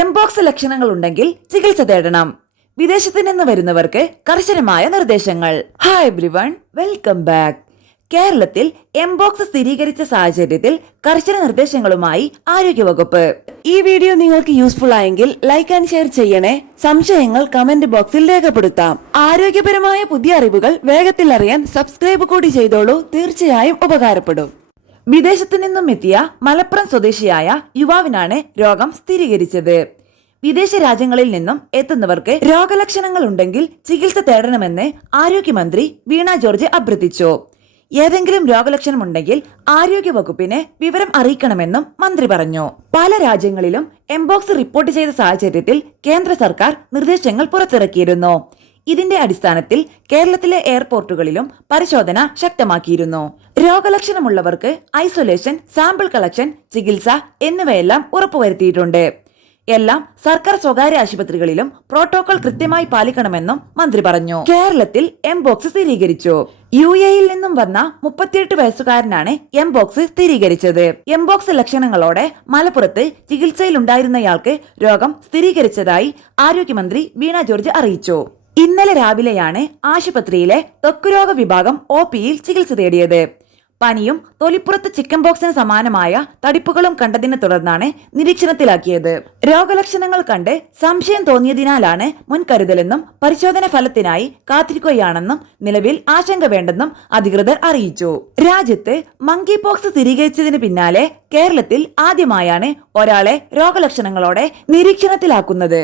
Mpox ലക്ഷണങ്ങൾ ഉണ്ടെങ്കിൽ ചികിത്സ തേടണം. വിദേശത്ത് നിന്ന് വരുന്നവർക്ക് കർശനമായ നിർദ്ദേശങ്ങൾ. Hi everyone, welcome back. കേരളത്തിൽ എംപോക്സ് സ്ഥിരീകരിച്ച സാഹചര്യത്തിൽ കർശന നിർദ്ദേശങ്ങളുമായി ആരോഗ്യവകുപ്പ്. ഈ വീഡിയോ നിങ്ങൾക്ക് യൂസ്ഫുൾ ആയെങ്കിൽ ലൈക്ക് ആൻഡ് ഷെയർ ചെയ്യണേ. സംശയങ്ങൾ കമന്റ് ബോക്സിൽ രേഖപ്പെടുത്താം. ആരോഗ്യപരമായ പുതിയ അറിവുകൾ വേഗത്തിൽ അറിയാൻ സബ്സ്ക്രൈബ് കൂടി ചെയ്തോളൂ. തീർച്ചയായും ഉപകാരപ്പെടും. വിദേശത്തു നിന്നും എത്തിയ മലപ്പുറം സ്വദേശിയായ യുവാവിനാണ് രോഗം സ്ഥിരീകരിച്ചത്. വിദേശ രാജ്യങ്ങളിൽ നിന്നും എത്തുന്നവർക്ക് രോഗലക്ഷണങ്ങൾ ഉണ്ടെങ്കിൽ ചികിത്സ തേടണമെന്ന് ആരോഗ്യമന്ത്രി വീണ ജോർജ് അഭ്യർത്ഥിച്ചു. ഏതെങ്കിലും രോഗലക്ഷണമുണ്ടെങ്കിൽ ആരോഗ്യവകുപ്പിനെ വിവരം അറിയിക്കണമെന്നും മന്ത്രി പറഞ്ഞു. പല രാജ്യങ്ങളിലും എംപോക്സ് റിപ്പോർട്ട് ചെയ്ത സാഹചര്യത്തിൽ കേന്ദ്ര സർക്കാർ നിർദ്ദേശങ്ങൾ പുറത്തിറക്കിയിരുന്നു. ഇതിന്റെ അടിസ്ഥാനത്തിൽ കേരളത്തിലെ എയർപോർട്ടുകളിലും പരിശോധന ശക്തമാക്കിയിരുന്നു. രോഗലക്ഷണമുള്ളവർക്ക് ഐസൊലേഷൻ, സാമ്പിൾ കളക്ഷൻ, ചികിത്സ എന്നിവയെല്ലാം ഉറപ്പുവരുത്തിയിട്ടുണ്ട്. എല്ലാം സർക്കാർ സ്വകാര്യ ആശുപത്രികളിലും പ്രോട്ടോകോൾ കൃത്യമായി പാലിക്കണമെന്നും മന്ത്രി പറഞ്ഞു. കേരളത്തിൽ എംപോക്സ് സ്ഥിരീകരിച്ചു. UAE-യിൽ നിന്നും വന്ന 38 വയസ്സുകാരനാണ് എംപോക്സ് സ്ഥിരീകരിച്ചത്. എംപോക്സ് ലക്ഷണങ്ങളോടെ മലപ്പുറത്ത് ചികിത്സയിലുണ്ടായിരുന്നയാൾക്ക് രോഗം സ്ഥിരീകരിച്ചതായി ആരോഗ്യമന്ത്രി വീണ ജോർജ് അറിയിച്ചു. ഇന്നലെ രാവിലെയാണ് ആശുപത്രിയിലെ ത്വക്കുരോഗ വിഭാഗം OP-യിൽ ചികിത്സ തേടിയത്. പനിയും തൊലിപ്പുറത്ത് ചിക്കൻ ബോക്സിന് സമാനമായ തടിപ്പുകളും കണ്ടതിനെ തുടർന്നാണ് നിരീക്ഷണത്തിലാക്കിയത്. രോഗലക്ഷണങ്ങൾ കണ്ട് സംശയം തോന്നിയതിനാലാണ് മുൻകരുതലെന്നും പരിശോധന ഫലത്തിനായി കാത്തിരിക്കുകയാണെന്നും നിലവിൽ ആശങ്ക വേണ്ടെന്നും അധികൃതർ അറിയിച്ചു. രാജ്യത്ത് മങ്കി പോക്സ് സ്ഥിരീകരിച്ചതിന് പിന്നാലെ കേരളത്തിൽ ആദ്യമായാണ് ഒരാളെ രോഗലക്ഷണങ്ങളോടെ നിരീക്ഷണത്തിലാക്കുന്നത്.